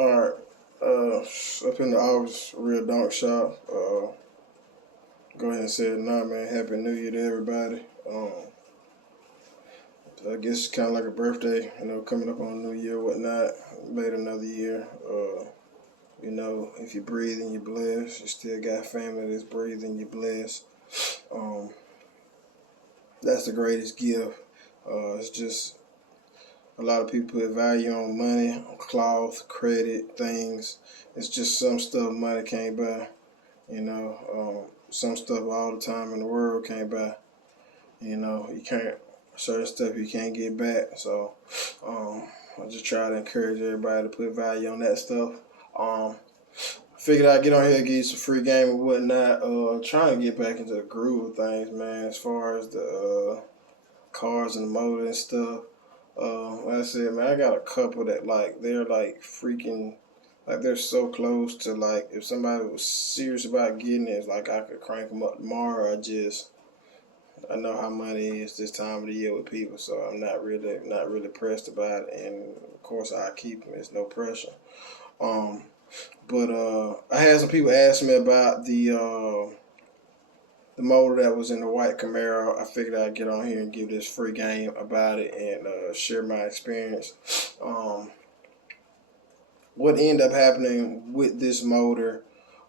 Alright, up in the office, Real Dunk Shop. Go ahead and say it now, man. Happy New Year to everybody. I guess it's kind of like a birthday, coming up on New Year, whatnot. Made another year. If you're breathing, you're blessed. You still got family that's breathing, you're blessed. Um, that's the greatest gift. It's just a lot of people put value on money, on cloth, credit, things. It's just some stuff money can't buy. Some stuff all the time in the world can't buy. You can't, certain stuff you can't get back. So I just try to encourage everybody to put value on that stuff. Figured I'd get on here and give you some free game and whatnot. Trying to get back into the groove of things, man, as far as the cars and the motor and stuff. Like I said, man, I got a couple that they're freaking, they're so close to, if somebody was serious about getting it, it's like I could crank them up tomorrow. I know how money is this time of the year with people, so I'm not really pressed about it. And of course, I keep them. It's no pressure. But I had some people ask me about the motor that was in the white Camaro. I figured I'd get on here and give this free game about it and share my experience. What ended up happening with this motor,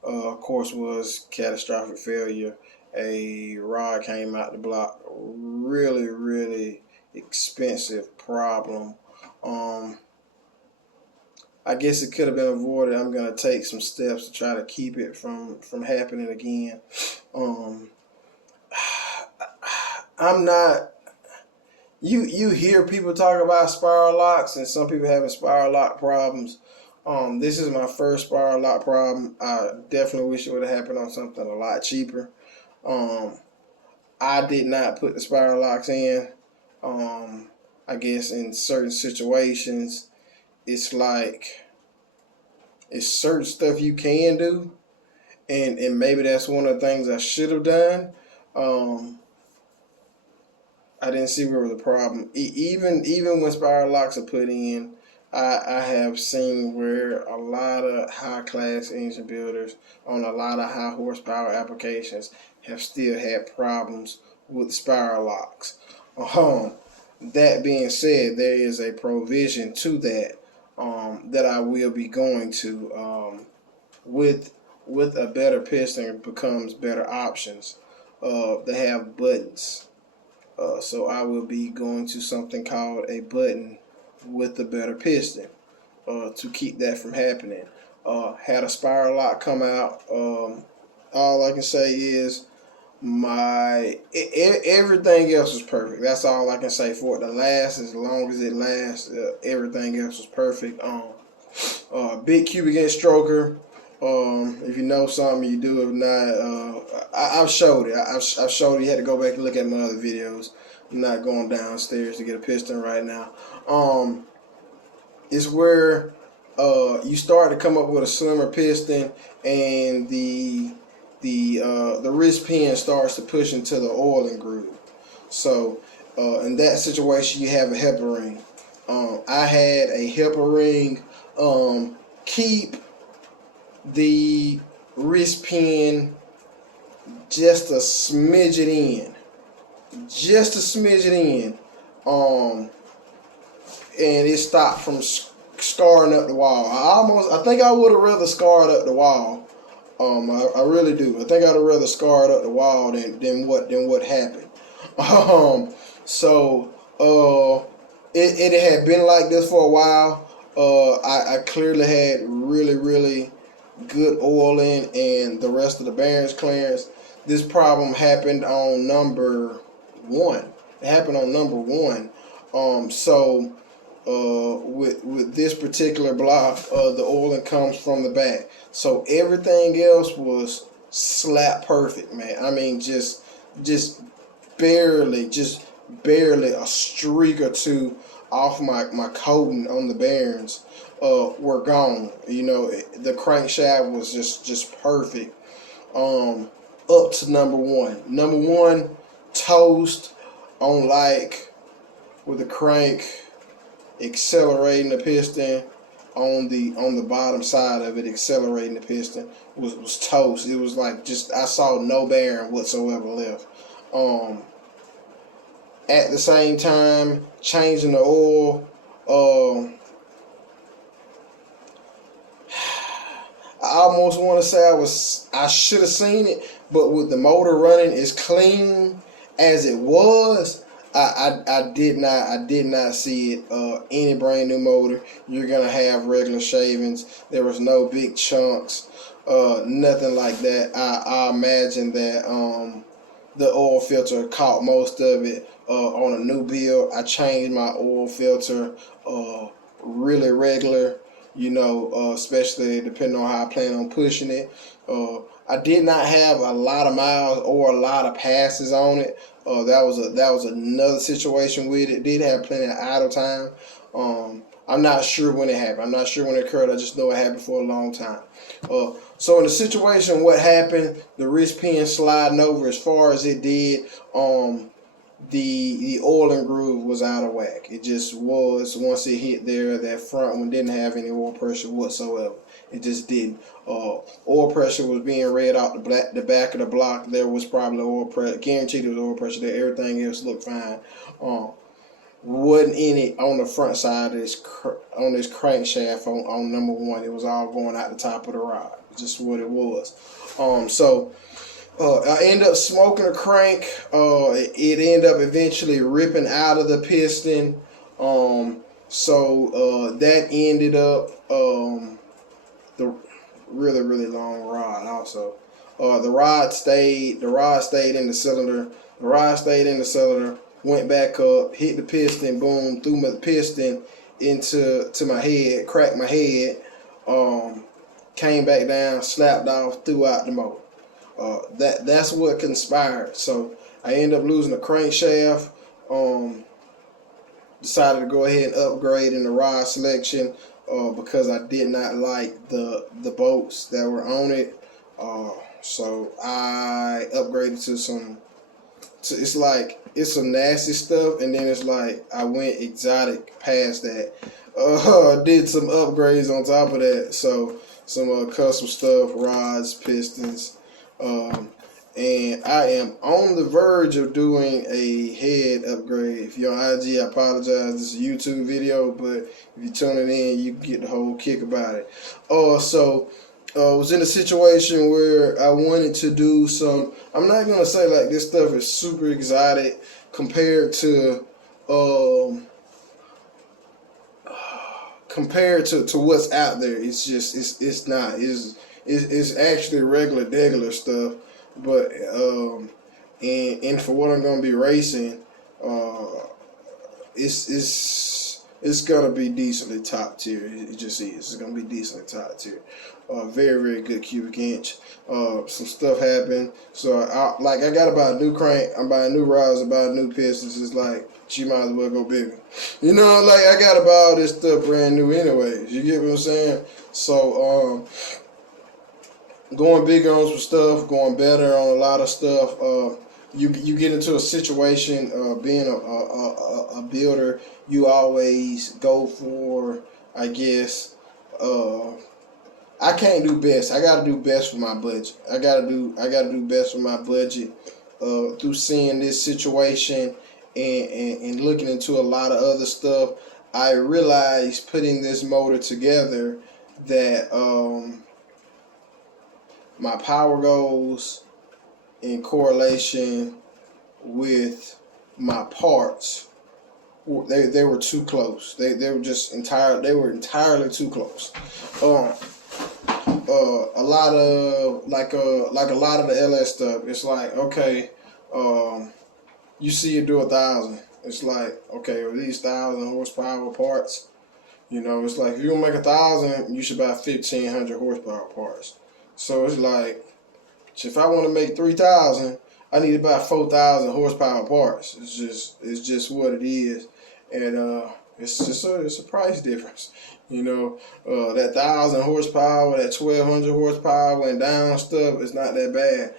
of course, was catastrophic failure. A rod came out the block. Really, really expensive problem. I guess it could have been avoided. I'm gonna take some steps to try to keep it from happening again. I'm not. You hear people talk about spiral locks, and some people having spiral lock problems. This is my first spiral lock problem. I definitely wish it would have happened on something a lot cheaper. I did not put the spiral locks in. I guess in certain situations, it's certain stuff you can do, and maybe that's one of the things I should have done. I didn't see where the problem. Even when spiral locks are put in, I have seen where a lot of high class engine builders on a lot of high horsepower applications have still had problems with spiral locks. That being said, there is a provision to that that I will be going to with a better piston becomes better options. They have buttons. So I will be going to something called a button with a better piston to keep that from happening. Had a spiral lock come out. All I can say is everything else was perfect. That's all I can say for it to last as long as it lasts. Everything else was perfect. Big cubic inch stroker. If you know something, you do. If not, I've showed it. I've showed it. You had to go back and look at my other videos. I'm not going downstairs to get a piston right now. It's where you start to come up with a slimmer piston, and the wrist pin starts to push into the oiling groove. So in that situation, you have a helper ring. I had a helper ring keep the wrist pin just a smidget in, and it stopped from scarring up the wall. I think I would have rather scarred up the wall. I really do. I think I'd have rather scarred up the wall than what happened. It had been like this for a while. I clearly had really good oiling and the rest of the bearings clearance. This problem happened on number one. It happened on number one. With this particular block, the oiling comes from the back. So everything else was slap perfect, man. I mean, just barely a streak or two off my coating on the bearings were gone. The crankshaft was just perfect. Up to number one. Number one, toast on with the crank accelerating the piston on the bottom side of it, accelerating the piston, was toast. It was like just I saw no bearing whatsoever left. At the same time, changing the oil. I almost want to say I should have seen it, but with the motor running as clean as it was, I did not see it. Any brand new motor, you're gonna have regular shavings. There was no big chunks, nothing like that. I imagine that the oil filter caught most of it. On a new build, I changed my oil filter really regular. Especially depending on how I plan on pushing it. I did not have a lot of miles or a lot of passes on it. That was another situation with it. It did have plenty of idle time. I'm not sure when it happened. I'm not sure when it occurred. I just know it happened for a long time. So in the situation, what happened? The wrist pin sliding over as far as it did. The oil and groove was out of whack. It just was. Once it hit there, that front one didn't have any oil pressure whatsoever. It just didn't. Oil pressure was being read out the back of the block. There was probably oil pressure. Guaranteed there was oil pressure there. Everything else looked fine. Wasn't any on the front side of this on this crankshaft on number one. It was all going out the top of the rod. Just what it was. I ended up smoking a crank. It ended up eventually ripping out of the piston. That ended up the really long rod. Also, the rod stayed in the cylinder. The rod stayed in the cylinder. Went back up, hit the piston. Boom! Threw the piston into my head. Cracked my head. Came back down. Slapped off. Threw out the motor. That's what conspired. So I ended up losing the crankshaft. Decided to go ahead and upgrade in the rod selection because I did not like the bolts that were on it. So I upgraded to some. It's some nasty stuff, and then it's like I went exotic past that. Did some upgrades on top of that. So some custom stuff, rods, pistons. And I am on the verge of doing a head upgrade. If you're on IG, I apologize. This is a YouTube video, but if you're tuning in, you can get the whole kick about it. I was in a situation where I wanted to do some. I'm not gonna say like this stuff is super exotic compared to what's out there. It's just it's not. It's actually regular stuff, but and for what I'm gonna be racing, it's gonna be decently top tier. It just is. It's gonna be decently top tier. Very good cubic inch. Some stuff happened, so I gotta buy a new crank. I'm buying new rods. I'm buying new pistons. It's like you might as well go bigger. I gotta buy all this stuff brand new anyways. You get what I'm saying? So going bigger on some stuff, going better on a lot of stuff. You get into a situation being a builder, you always go for, I guess, I can't do best. I gotta do best for my budget. I gotta do best for my budget through seeing this situation and looking into a lot of other stuff. I realized putting this motor together that my power goes in correlation with my parts. They were too close. They were just entirely too close. A lot of a lot of the LS stuff. It's like, okay, you see it do 1,000. It's like, okay, are these 1,000 horsepower parts? It's like if you're gonna make 1,000, you should buy 1,500 horsepower parts. So it's like, if I want to make 3,000, I need to buy 4,000 horsepower parts. It's just what it is, and it's a price difference. That 1,000 horsepower, that 1,200 horsepower and down stuff is not that bad.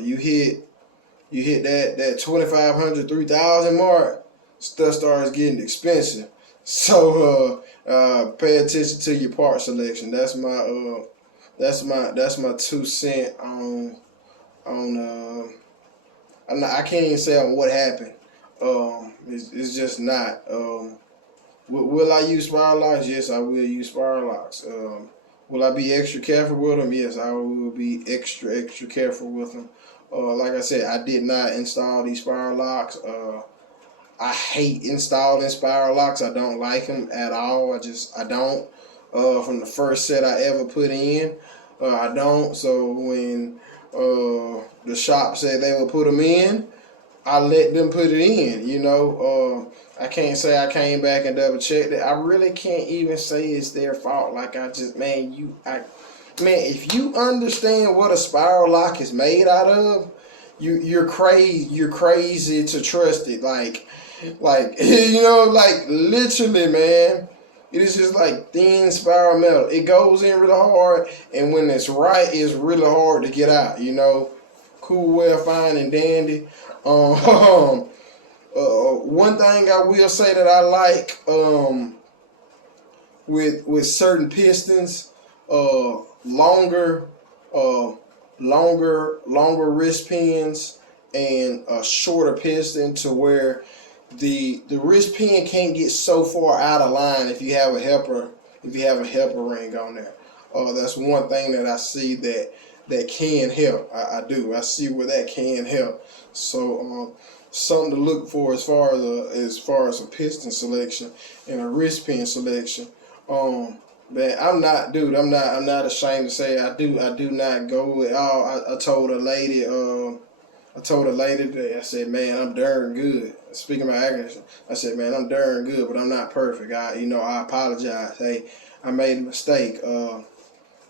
You hit that 2,500, 3,000 mark, stuff starts getting expensive. So pay attention to your part selection. That's my 2 cent on I can't even say on what happened. It's just not. Will I use spiral locks? Yes, I will use spiral locks. Will I be extra careful with them? Yes, I will be extra careful with them. Like I said, I did not install these spiral locks. I hate installing spiral locks. I don't like them at all. I don't. From the first set I ever put in, I don't. So when the shop said they would put them in, I let them put it in. I can't say I came back and double checked it. I really can't even say it's their fault. Like if you understand what a spiral lock is made out of, you're crazy. You're crazy to trust it. Like literally, man. It is just like thin spiral metal. It goes in really hard, and when it's right, it's really hard to get out. Cool, well, fine, and dandy. One thing I will say that I like with certain pistons, longer wrist pins and a shorter piston to where the wrist pin can't get so far out of line if you have a helper ring on there. That's one thing that I see that can help. I do. I see where that can help. So something to look for as far as a piston selection and a wrist pin selection. Man, I'm not ashamed to say I do not go with all. I told a lady today, I said, man, I'm darn good. Speaking of my accuracy, I said, man, I'm darn good, but I'm not perfect. I apologize. Hey, I made a mistake. It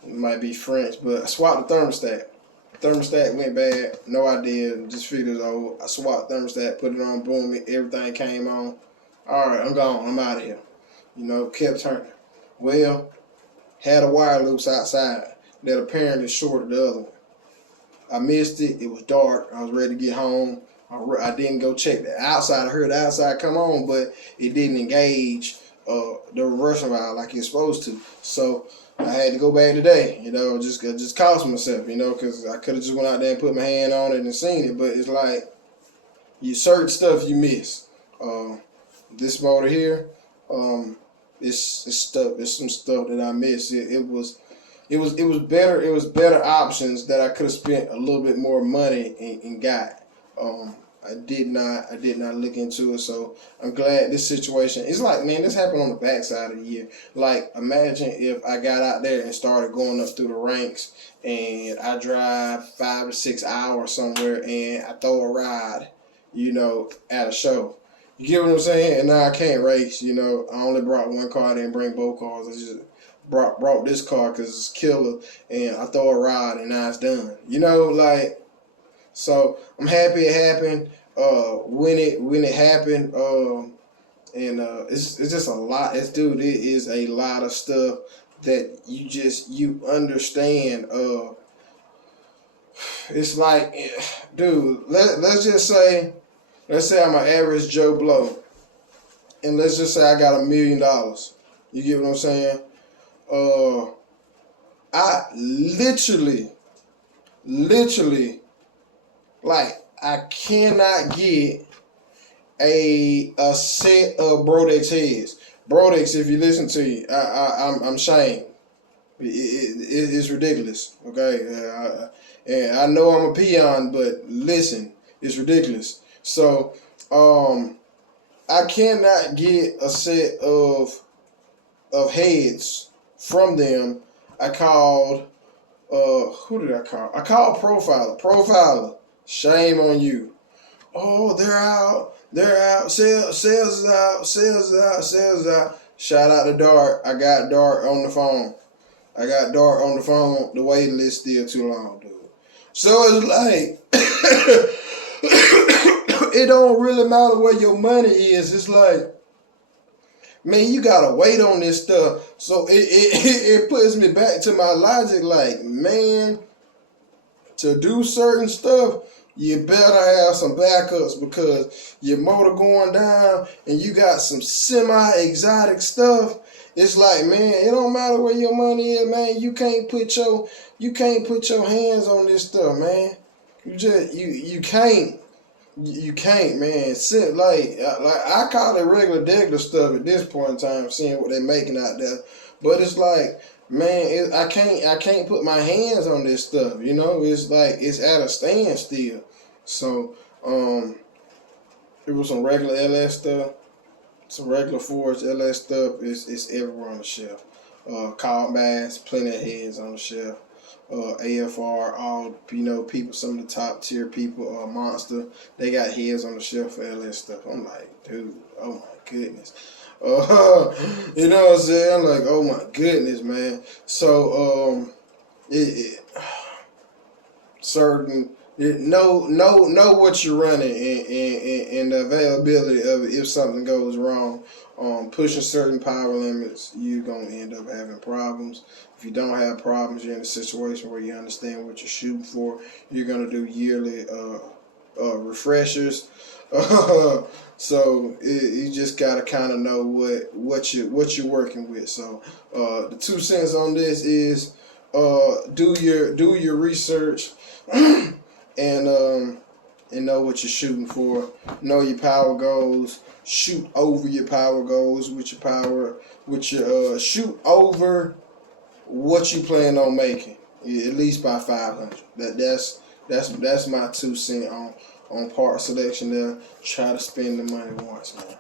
might be French, but I swapped the thermostat. Thermostat went bad. No idea. Just figured it out. I swapped thermostat, put it on, boom, everything came on. All right, I'm gone. I'm out of here. Kept turning. Well, had a wire loose outside that apparently shorted the other one. I missed it. It was dark. I was ready to get home. I didn't go check the outside. I heard the outside come on, but it didn't engage the reverse valve like it's supposed to. So I had to go back today. Just cost myself. Because I could have just went out there and put my hand on it and seen it. But it's like certain stuff you miss. This motor here, it's some stuff that I missed. It was better. It was better options that I could have spent a little bit more money and got. I did not look into it, so I'm glad this situation. It's like, man, this happened on the backside of the year. Like, imagine if I got out there and started going up through the ranks, and I drive 5 or 6 hours somewhere, and I throw a ride, at a show. You get what I'm saying? And now I can't race. I only brought one car. I didn't bring both cars. I just brought this car because it's killer, and I throw a ride, and now it's done. So I'm happy it happened. When it happened, and it's just a lot. It is a lot of stuff that you understand. It's like, dude, let's say I'm an average Joe Blow, and let's just say I got $1 million. You get what I'm saying? I literally, like, I cannot get a set of Brodex heads. Brodex, if you listen to you, I'm ashamed. It's ridiculous. Okay, and I know I'm a peon, but listen, it's ridiculous. So, I cannot get a set of heads from them. I called. Who did I call? I called Profiler. Shame on you. Oh, they're out. Sales is out. Shout out to Dart. I got Dart on the phone. The waiting list still too long, dude. So it's like, it don't really matter where your money is. It's like, man, you gotta wait on this stuff. So it puts me back to my logic. Like, man, to do certain stuff, You better have some backups, because your motor going down and you got some semi-exotic stuff. It's like, man, it don't matter where your money is, man. You can't put your hands on this stuff, man. You can't. You can't, man. Like I call it regular stuff at this point in time, seeing what they're making out there. But it's like, man, I can't put my hands on this stuff. You know, it's like it's at a standstill. So, it was some regular LS stuff, some regular Forge LS stuff. It's everywhere on the shelf. Call Bass, plenty of heads on the shelf. AFR, all, you know, people, some of the top tier people, Monster, they got heads on the shelf for LS stuff. I'm like, dude, oh my goodness. You know what I'm saying? I'm like, oh my goodness, man. So, know what you're running, and the availability of it if something goes wrong. Pushing certain power limits, you're going to end up having problems. If you don't have problems, you're in a situation where you understand what you're shooting for. You're going to do yearly refreshers. So you just got to kind of know what you're working with. So the 2 cents on this is do your research and know what you're shooting for. Know your power goals. Shoot over your power goals with your shoot over what you plan on making, at least by 500. That's my 2 cents on part selection there. Try to spend the money once, man.